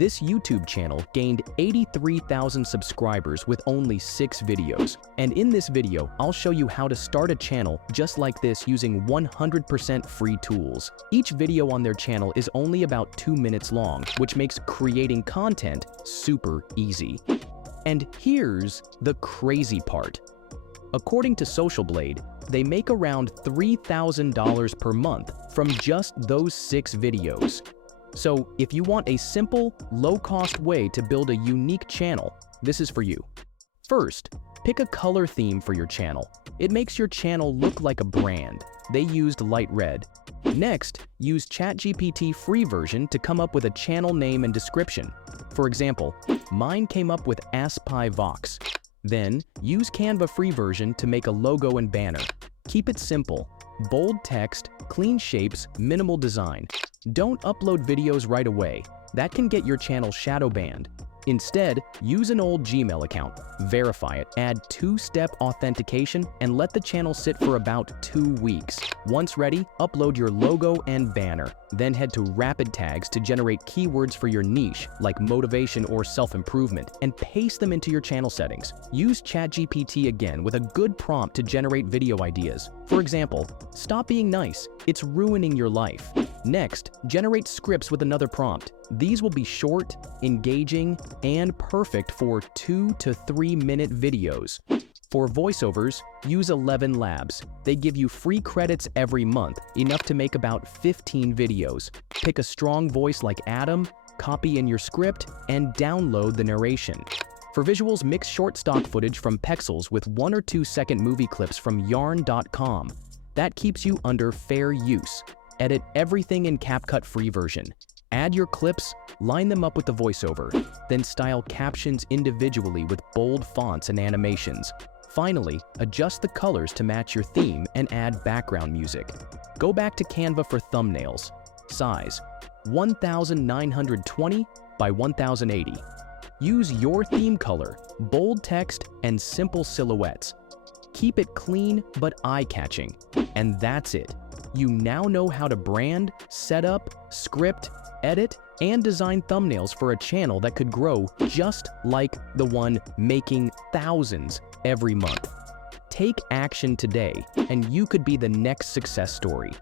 This YouTube channel gained 83,000 subscribers with only 6 videos. And in this video, I'll show you how to start a channel just like this using 100% free tools. Each video on their channel is only about 2 minutes long, which makes creating content super easy. And here's the crazy part. According to Social Blade, they make around $3,000 per month from just those 6 videos. So if you want a simple, low-cost way to build a unique channel, this is for you. First, pick a color theme for your channel. It makes your channel look like a brand. They used light red. Next, use ChatGPT free version to come up with a channel name and description. For example, mine came up with AskPie Vox. Then, use Canva free version to make a logo and banner. Keep it simple. Bold text, clean shapes, minimal design. Don't upload videos right away. That can get your channel shadow banned. Instead, use an old Gmail account, verify it, add 2-step authentication, and let the channel sit for about 2 weeks. Once ready, upload your logo and banner. Then head to Rapid Tags to generate keywords for your niche, like motivation or self-improvement, and paste them into your channel settings. Use ChatGPT again with a good prompt to generate video ideas. For example, "Stop being nice, it's ruining your life." Next, generate scripts with another prompt. These will be short, engaging, and perfect for 2 to 3 minute videos. For voiceovers, use 11 Labs. They give you free credits every month, enough to make about 15 videos. Pick a strong voice like Adam, copy in your script, and download the narration. For visuals, mix short stock footage from Pexels with 1 or 2 second movie clips from yarn.com. That keeps you under fair use. Edit everything in CapCut free version. Add your clips, line them up with the voiceover, then style captions individually with bold fonts and animations. Finally, adjust the colors to match your theme and add background music. Go back to Canva for thumbnails. Size: 1920 by 1080. Use your theme color, bold text, and simple silhouettes. Keep it clean but eye-catching. And that's it. You now know how to brand, set up, script, edit, and design thumbnails for a channel that could grow just like the one making thousands every month. Take action today, and you could be the next success story.